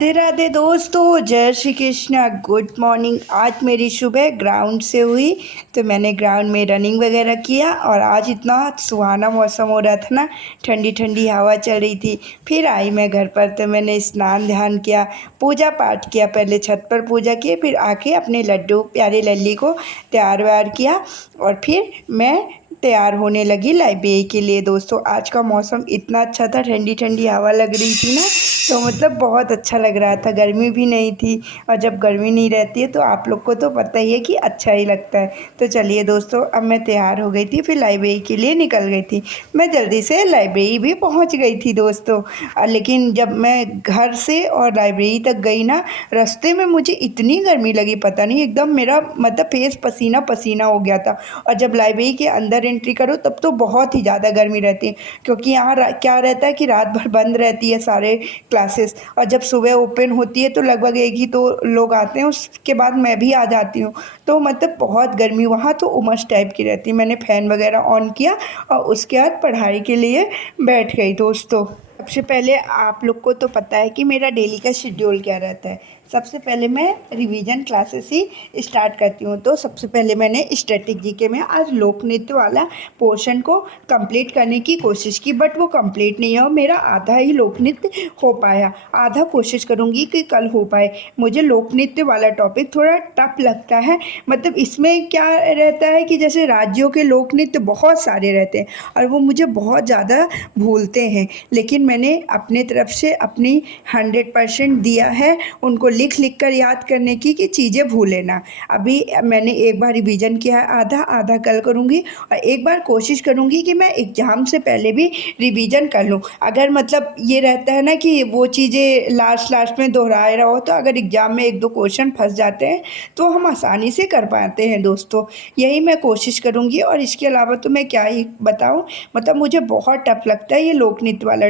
राधे राधे दोस्तों, जय Shri Krishna. Good morning. आज मेरी सुबह ग्राउंड से हुई तो मैंने ग्राउंड में रनिंग वगैरह किया और आज इतना सुहाना मौसम हो रहा था ना, ठंडी ठंडी हवा चल रही थी। फिर आई मैं घर पर तो मैंने स्नान ध्यान किया, पूजा पाठ किया। पहले छत पर पूजा की, फिर आके अपने लड्डू प्यारे लल्ली को तैयार व्यार किया और फिर मैं तैयार होने लगी लाइब्रेरी के लिए। दोस्तों आज का मौसम इतना अच्छा था, ठंडी ठंडी हवा लग रही थी ना, तो मतलब बहुत अच्छा लग रहा था। गर्मी भी नहीं थी और जब गर्मी नहीं रहती है तो आप लोग को तो पता ही है कि अच्छा ही लगता है। तो चलिए दोस्तों, अब मैं तैयार हो गई थी, फिर लाइब्रेरी के लिए निकल गई थी। मैं जल्दी से लाइब्रेरी भी पहुंच गई थी दोस्तों। लेकिन जब मैं घर से और लाइब्रेरी तक गई ना, रास्ते में मुझे इतनी गर्मी लगी, पता नहीं, एकदम मेरा मतलब फेस पसीना पसीना हो गया था। और जब लाइब्रेरी के अंदर एंट्री करो तब तो बहुत ही ज़्यादा गर्मी रहती है, क्योंकि यहाँ क्या रहता है कि रात भर बंद रहती है सारे क्लासेस, और जब सुबह ओपन होती है तो लगभग एक ही दो लोग आते हैं, उसके बाद मैं भी आ जाती हूँ। तो मतलब बहुत गर्मी वहाँ तो उमस टाइप की रहती है। मैंने फ़ैन वगैरह ऑन किया और उसके बाद पढ़ाई के लिए बैठ गई दोस्तों। सबसे पहले आप लोग को तो पता है कि मेरा डेली का शेड्यूल क्या रहता है। सबसे पहले मैं रिवीजन क्लासेस ही स्टार्ट करती हूँ। तो सबसे पहले मैंने स्टैटिक जीके में आज लोक नृत्य वाला पोर्शन को कंप्लीट करने की कोशिश की, बट वो कंप्लीट नहीं है और मेरा आधा ही लोक नृत्य हो पाया। आधा कोशिश करूँगी कि कल हो पाए। मुझे लोक नृत्य वाला टॉपिक थोड़ा टफ लगता है। मतलब इसमें क्या रहता है कि जैसे राज्यों के लोक नृत्य बहुत सारे रहते हैं और वो मुझे बहुत ज़्यादा भूलते हैं, लेकिन मैंने अपने तरफ से अपनी 100% दिया है उनको लिख लिख कर याद करने की कि चीज़ें भूले ना। अभी मैंने एक बार रिवीजन किया है, आधा आधा कल करूँगी और एक बार कोशिश करूँगी कि मैं एग्ज़ाम से पहले भी रिवीजन कर लूँ। अगर मतलब ये रहता है ना कि वो चीज़ें लास्ट में दोहराए रहो, तो अगर एग्ज़ाम में एक दो क्वेश्चन फंस जाते हैं तो हम आसानी से कर पाते हैं दोस्तों। यही मैं कोशिश करूँगी। और इसके अलावा तो मैं क्या ही बताऊँ, मतलब मुझे बहुत टफ लगता है ये लोक नृत्य वाला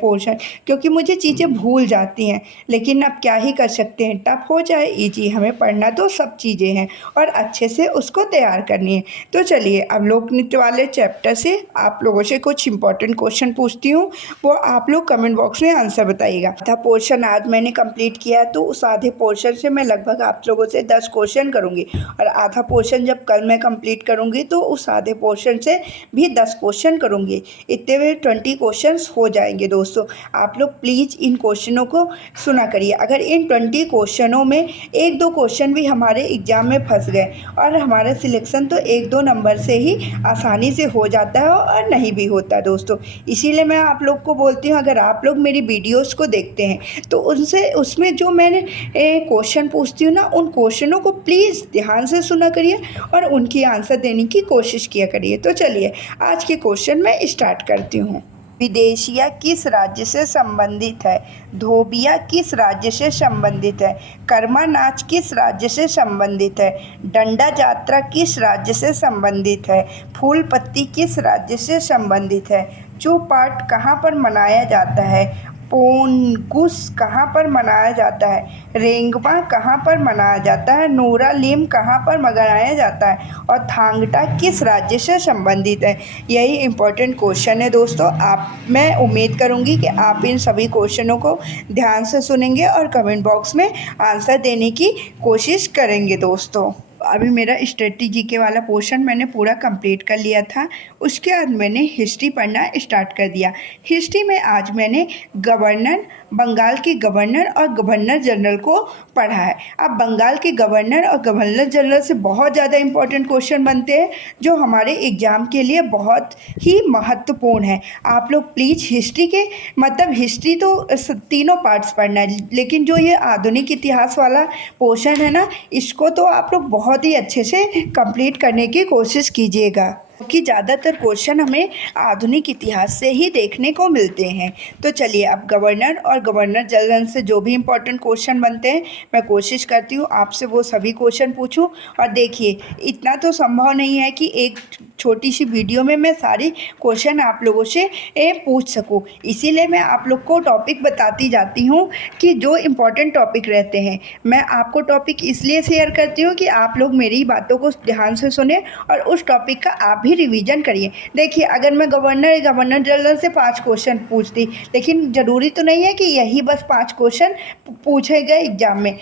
पोर्शन, क्योंकि मुझे चीज़ें भूल जाती हैं। लेकिन अब क्या ही कर सकते हैं, टफ हो चाहे ईजी, हमें पढ़ना तो सब चीज़ें हैं और अच्छे से उसको तैयार करनी है। तो चलिए अब लोक नृत्य वाले चैप्टर से आप लोगों से कुछ इंपॉर्टेंट क्वेश्चन पूछती हूँ, वो आप लोग कमेंट बॉक्स में आंसर बताइएगा। आधा पोर्शन आज मैंने कंप्लीट किया है, तो उस आधे पोर्शन से मैं लगभग आप लोगों से 10 क्वेश्चन करूँगी और आधा पोर्शन जब कल मैं कंप्लीट करूँगी तो उस आधे पोर्शन से भी 10 क्वेश्चन करूँगी। इतने में 20 क्वेश्चंस हो जाएंगे दोस्तों। आप लोग प्लीज़ इन क्वेश्चनों को सुना करिए। अगर इन 20 क्वेश्चनों में एक दो क्वेश्चन भी हमारे एग्ज़ाम में फंस गए और हमारा सिलेक्शन तो एक दो नंबर से ही आसानी से हो जाता है और नहीं भी होता दोस्तों। इसीलिए मैं आप लोग को बोलती हूँ, अगर आप लोग मेरी वीडियोस को देखते हैं तो उनसे उसमें जो मैंने क्वेश्चन पूछती हूँ ना, उन क्वेश्चनों को प्लीज़ ध्यान से सुना करिए और उनकी आंसर देने की कोशिश किया करिए। तो चलिए आज के क्वेश्चन मैं स्टार्ट करती हूँ। विदेशिया किस राज्य से संबंधित है? धोबिया किस राज्य से संबंधित है? कर्मा नाच किस राज्य से संबंधित है? डंडा यात्रा किस राज्य से संबंधित है? फूल पत्ती किस राज्य से संबंधित है? चौपाट कहाँ पर मनाया जाता है? पोनगुस कहाँ पर मनाया जाता है? रेंगमा कहाँ पर मनाया जाता है? नोरालिम कहाँ पर मनाया जाता है? और थांगटा किस राज्य से संबंधित है? यही इम्पोर्टेंट क्वेश्चन है दोस्तों। मैं उम्मीद करूँगी कि आप इन सभी क्वेश्चनों को ध्यान से सुनेंगे और कमेंट बॉक्स में आंसर देने की कोशिश करेंगे दोस्तों। अभी मेरा स्ट्रेटजी के वाला पोर्शन मैंने पूरा कंप्लीट कर लिया था। उसके बाद मैंने हिस्ट्री पढ़ना स्टार्ट कर दिया। हिस्ट्री में आज मैंने गवर्नर, बंगाल के गवर्नर और गवर्नर जनरल को पढ़ा है। अब बंगाल के गवर्नर और गवर्नर जनरल से बहुत ज़्यादा इंपॉर्टेंट क्वेश्चन बनते हैं जो हमारे एग्ज़ाम के लिए बहुत ही महत्वपूर्ण है। आप लोग प्लीज़ हिस्ट्री के मतलब हिस्ट्री तो तीनों पार्ट्स पढ़ना है, लेकिन जो ये आधुनिक इतिहास वाला पोर्शन है ना, इसको तो आप लोग बहुत ही अच्छे से कंप्लीट करने की कोशिश कीजिएगा, क्योंकि ज़्यादातर क्वेश्चन हमें आधुनिक इतिहास से ही देखने को मिलते हैं। तो चलिए अब गवर्नर और गवर्नर जनरल से जो भी इम्पोर्टेंट क्वेश्चन बनते हैं मैं कोशिश करती हूँ आपसे वो सभी क्वेश्चन पूछूं। और देखिए इतना तो संभव नहीं है कि एक छोटी सी वीडियो में मैं सारे क्वेश्चन आप लोगों से पूछ सकूं, इसीलिए मैं आप लोग को टॉपिक बताती जाती हूँ कि जो इम्पोर्टेंट टॉपिक रहते हैं। मैं आपको टॉपिक इसलिए शेयर करती हूँ कि आप लोग मेरी बातों को ध्यान से सुने और उस टॉपिक का आप भी रिवीजन करिए। देखिए, अगर मैं गवर्नर जनरल से 5 क्वेश्चन पूछती, लेकिन ज़रूरी तो नहीं है कि यही बस 5 क्वेश्चन पूछे गए एग्ज़ाम में।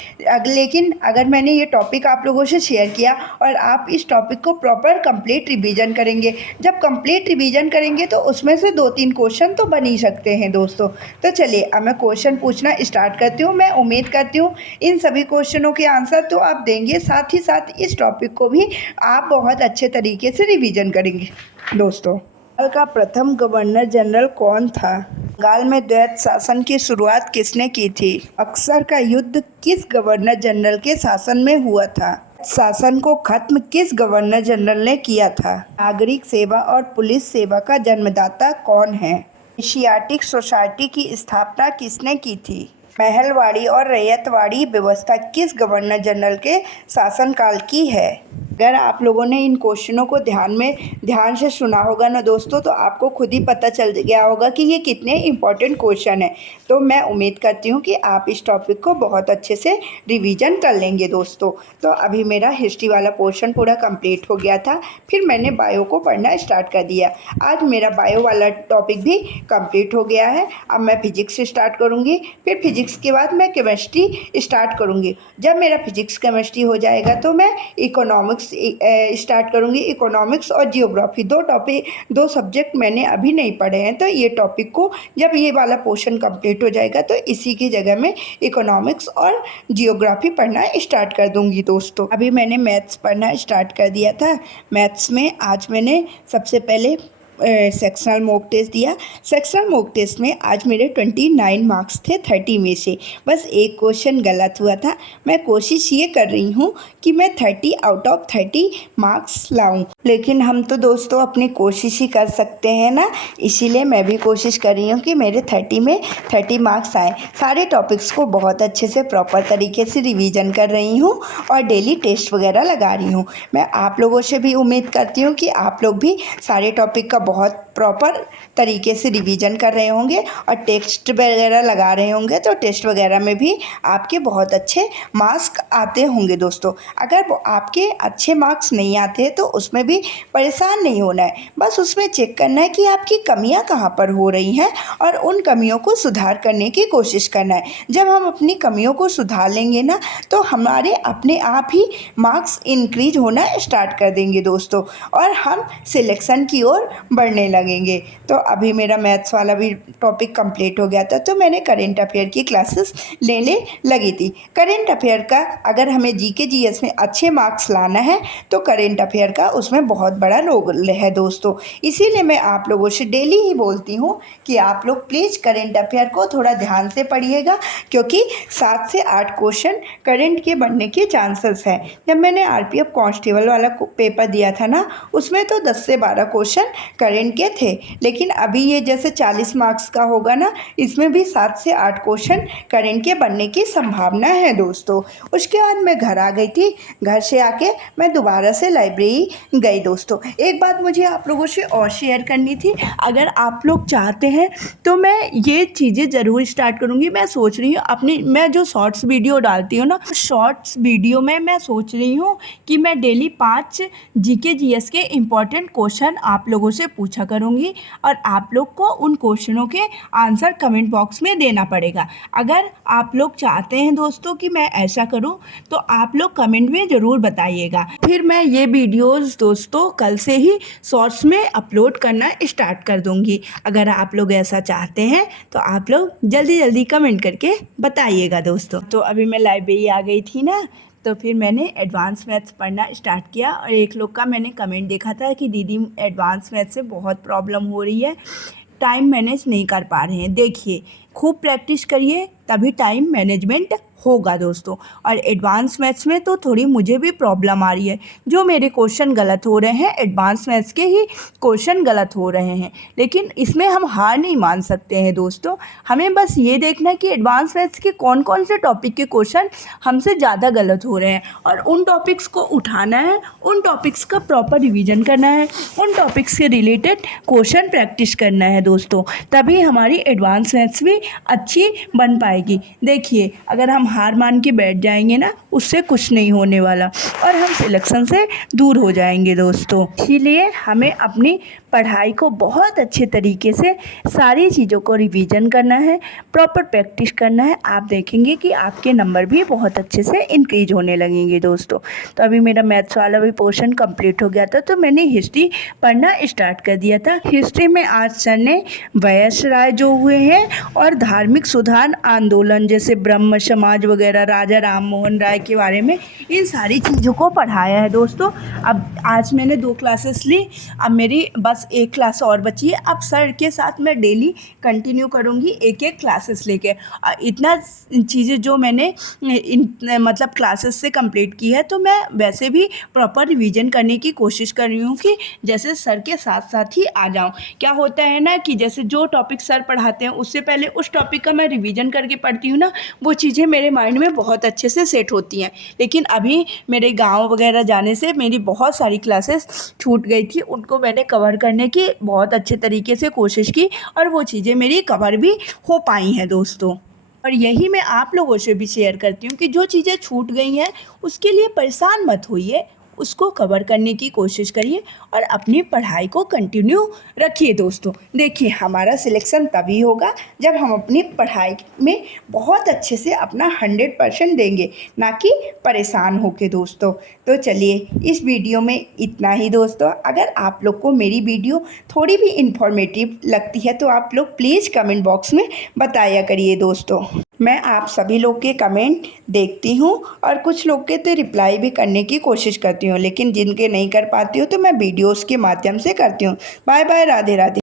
लेकिन अगर मैंने ये टॉपिक आप लोगों से शेयर किया और आप इस टॉपिक को प्रॉपर कंप्लीट रिवीजन करेंगे, जब कंप्लीट रिवीजन करेंगे तो उसमें से 2-3 क्वेश्चन तो बन ही सकते हैं दोस्तों। तो चलिए अब मैं क्वेश्चन पूछना स्टार्ट करती हूँ। मैं उम्मीद करती हूँ इन सभी क्वेश्चनों के आंसर तो आप देंगे, साथ ही साथ इस टॉपिक को भी आप बहुत अच्छे तरीके से रिवीजन करेंगे दोस्तों। बंगाल का प्रथम गवर्नर जनरल कौन था? बंगाल में द्वैत शासन की शुरुआत किसने की थी? बक्सर का युद्ध किस गवर्नर जनरल के शासन में हुआ था? शासन को खत्म किस गवर्नर जनरल ने किया था? नागरिक सेवा और पुलिस सेवा का जन्मदाता कौन है? एशियाटिक सोसाइटी की स्थापना किसने की थी? महलवाड़ी और रैयतवाड़ी व्यवस्था किस गवर्नर जनरल के शासनकाल की है? अगर आप लोगों ने इन क्वेश्चनों को ध्यान से सुना होगा ना दोस्तों, तो आपको खुद ही पता चल गया होगा कि ये कितने इम्पोर्टेंट क्वेश्चन हैं। तो मैं उम्मीद करती हूँ कि आप इस टॉपिक को बहुत अच्छे से रिवीजन कर लेंगे दोस्तों। तो अभी मेरा हिस्ट्री वाला पोर्शन पूरा कंप्लीट हो गया था, फिर मैंने बायो को पढ़ना स्टार्ट कर दिया। आज मेरा बायो वाला टॉपिक भी कंप्लीट हो गया है। अब मैं फिजिक्स से स्टार्ट करूँगी, फिर फिजिक्स के बाद मैं केमिस्ट्री स्टार्ट करूँगी। जब मेरा फिजिक्स केमिस्ट्री हो जाएगा तो मैं इकोनॉमिक्स स्टार्ट करूँगी। इकोनॉमिक्स और जियोग्राफी दो सब्जेक्ट मैंने अभी नहीं पढ़े हैं, तो ये टॉपिक को जब ये वाला पोर्शन कंप्लीट हो जाएगा तो इसी की जगह में इकोनॉमिक्स और जियोग्राफी पढ़ना स्टार्ट कर दूँगी दोस्तों। अभी मैंने मैथ्स पढ़ना स्टार्ट कर दिया था। मैथ्स में आज मैंने सबसे पहले सेक्शनल मॉक टेस्ट दिया। सेक्शनल मॉक टेस्ट में आज मेरे 29 मार्क्स थे 30 में से। बस एक क्वेश्चन गलत हुआ था। मैं कोशिश ये कर रही हूँ कि मैं 30 आउट ऑफ 30 मार्क्स लाऊं, लेकिन हम तो दोस्तों अपनी कोशिश ही कर सकते हैं ना, इसीलिए मैं भी कोशिश कर रही हूँ कि मेरे 30 में 30 मार्क्स आए। सारे टॉपिक्स को बहुत अच्छे से प्रॉपर तरीके से रिवीजन कर रही हूँ और डेली टेस्ट वगैरह लगा रही हूँ। मैं आप लोगों से भी उम्मीद करती हूँ कि आप लोग भी सारे टॉपिक का बहुत प्रॉपर तरीके से रिवीजन कर रहे होंगे और टेस्ट वगैरह लगा रहे होंगे, तो टेस्ट वगैरह में भी आपके बहुत अच्छे मार्क्स आते होंगे दोस्तों। अगर आपके अच्छे मार्क्स नहीं आते तो उसमें भी परेशान नहीं होना है, बस उसमें चेक करना है कि आपकी कमियां कहाँ पर हो रही हैं और उन कमियों को सुधार करने की कोशिश करना है। जब हम अपनी कमियों को सुधार लेंगे ना, तो हमारे अपने आप ही मार्क्स इंक्रीज होना स्टार्ट कर देंगे दोस्तों और हम सिलेक्शन की ओर बढ़ने लगेंगे। तो अभी मेरा मैथ्स वाला भी टॉपिक कंप्लीट हो गया था, तो मैंने करेंट अफेयर की क्लासेस लेने लगी थी। करेंट अफेयर का अगर हमें जीके जीएस में अच्छे मार्क्स लाना है तो करेंट अफेयर का उसमें बहुत बड़ा रोल है दोस्तों। इसीलिए मैं आप लोगों से डेली ही बोलती हूँ कि आप लोग प्लीज़ करेंट अफेयर को थोड़ा ध्यान से पढ़िएगा, क्योंकि 7 से 8 क्वेश्चन करेंट के बनने के चांसेस हैं। जब मैंने आरपीएफ कांस्टेबल वाला पेपर दिया था ना, उसमें तो 10 से 12 क्वेश्चन करेंट के थे, लेकिन अभी ये जैसे 40 मार्क्स का होगा ना, इसमें भी 7 से 8 क्वेश्चन करेंट के बनने की संभावना है दोस्तों। उसके बाद मैं घर आ गई थी। घर से आके मैं दोबारा से लाइब्रेरी गई दोस्तों। एक बात मुझे आप लोगों से और शेयर करनी थी, अगर आप लोग चाहते हैं तो मैं ये चीज़ें ज़रूर स्टार्ट करूँगी। मैं सोच रही हूँ मैं जो शॉर्ट्स वीडियो डालती हूँ ना, शॉर्ट्स वीडियो में मैं सोच रही हूँ कि मैं डेली 5 जीके जीएस के इम्पॉर्टेंट क्वेश्चन आप लोगों से पूछा करूँगी और आप लोग को उन क्वेश्चनों के आंसर कमेंट बॉक्स में देना पड़ेगा। अगर आप लोग चाहते हैं दोस्तों कि मैं ऐसा करूं, तो आप लोग कमेंट में ज़रूर बताइएगा। फिर मैं ये वीडियोस दोस्तों कल से ही शॉर्ट्स में अपलोड करना स्टार्ट कर दूंगी। अगर आप लोग ऐसा चाहते हैं तो आप लोग जल्दी जल्दी कमेंट करके बताइएगा दोस्तों। तो अभी मैं लाइब्रेरी आ गई थी ना, तो फिर मैंने एडवांस मैथ्स पढ़ना स्टार्ट किया और एक लोग का मैंने कमेंट देखा था कि दीदी एडवांस मैथ्स से बहुत प्रॉब्लम हो रही है, टाइम मैनेज नहीं कर पा रहे हैं। देखिए, खूब प्रैक्टिस करिए तभी टाइम मैनेजमेंट होगा दोस्तों। और एडवांस मैथ्स में तो थोड़ी मुझे भी प्रॉब्लम आ रही है, जो मेरे क्वेश्चन गलत हो रहे हैं एडवांस मैथ्स के ही क्वेश्चन गलत हो रहे हैं, लेकिन इसमें हम हार नहीं मान सकते हैं दोस्तों। हमें बस ये देखना है कि एडवांस मैथ्स के कौन कौन से टॉपिक के क्वेश्चन हमसे ज़्यादा गलत हो रहे हैं और उन टॉपिक्स को उठाना है, उन टॉपिक्स का प्रॉपर रिविज़न करना है, उन टॉपिक्स के रिलेटेड क्वेश्चन प्रैक्टिस करना है दोस्तों, तभी हमारी एडवांस मैथ्स भी अच्छी बन पाएगी। देखिए, अगर हम हार मान के बैठ जाएंगे ना, उससे कुछ नहीं होने वाला और हम सिलेक्शन से दूर हो जाएंगे दोस्तों। इसीलिए हमें अपनी पढ़ाई को बहुत अच्छे तरीके से सारी चीज़ों को रिवीजन करना है, प्रॉपर प्रैक्टिस करना है। आप देखेंगे कि आपके नंबर भी बहुत अच्छे से इंक्रीज होने लगेंगे दोस्तों। तो अभी मेरा मैथ्स वाला भी पोर्शन कंप्लीट हो गया था, तो मैंने हिस्ट्री पढ़ना स्टार्ट कर दिया था। हिस्ट्री में आज सर ने वायसराय जो हुए हैं और धार्मिक सुधार आंदोलन जैसे ब्रह्म समाज वगैरह, राजा राम मोहन राय के बारे में, इन सारी चीज़ों को पढ़ाया है दोस्तों। अब आज मैंने 2 क्लासेस ली, अब मेरी बस 1 क्लास और बची है। अब सर के साथ मैं डेली कंटिन्यू करूँगी एक क्लासेस लेके। इतना चीज़ें जो मैंने मतलब क्लासेस से कंप्लीट की है, तो मैं वैसे भी प्रॉपर रिवीजन करने की कोशिश कर रही हूँ कि जैसे सर के साथ साथ ही आ जाऊँ। क्या होता है ना कि जैसे जो टॉपिक सर पढ़ाते हैं उससे पहले उस टॉपिक का मैं रिवीजन करके पढ़ती हूँ ना, वो चीज़ें मेरे माइंड में बहुत अच्छे से सेट होती हैं। लेकिन अभी मेरे गांव वगैरह जाने से मेरी बहुत सारी क्लासेस छूट गई थी, उनको मैंने कवर करने की बहुत अच्छे तरीके से कोशिश की और वो चीज़ें मेरी कवर भी हो पाई हैं दोस्तों। और यही मैं आप लोगों से भी शेयर करती हूँ कि जो चीज़ें छूट गई हैं उसके लिए परेशान मत होइए, उसको कवर करने की कोशिश करिए और अपनी पढ़ाई को कंटिन्यू रखिए दोस्तों। देखिए, हमारा सिलेक्शन तभी होगा जब हम अपनी पढ़ाई में बहुत अच्छे से अपना 100% देंगे, ना कि परेशान होके दोस्तों। तो चलिए, इस वीडियो में इतना ही दोस्तों। अगर आप लोग को मेरी वीडियो थोड़ी भी इन्फॉर्मेटिव लगती है तो आप लोग प्लीज़ कमेंट बॉक्स में बताया करिए दोस्तों। मैं आप सभी लोग के कमेंट देखती हूँ और कुछ लोग के तो रिप्लाई भी करने की कोशिश करती हूँ, लेकिन जिनके नहीं कर पाती हूँ तो मैं वीडियोस के माध्यम से करती हूँ। Bye bye, Radhe Radhe.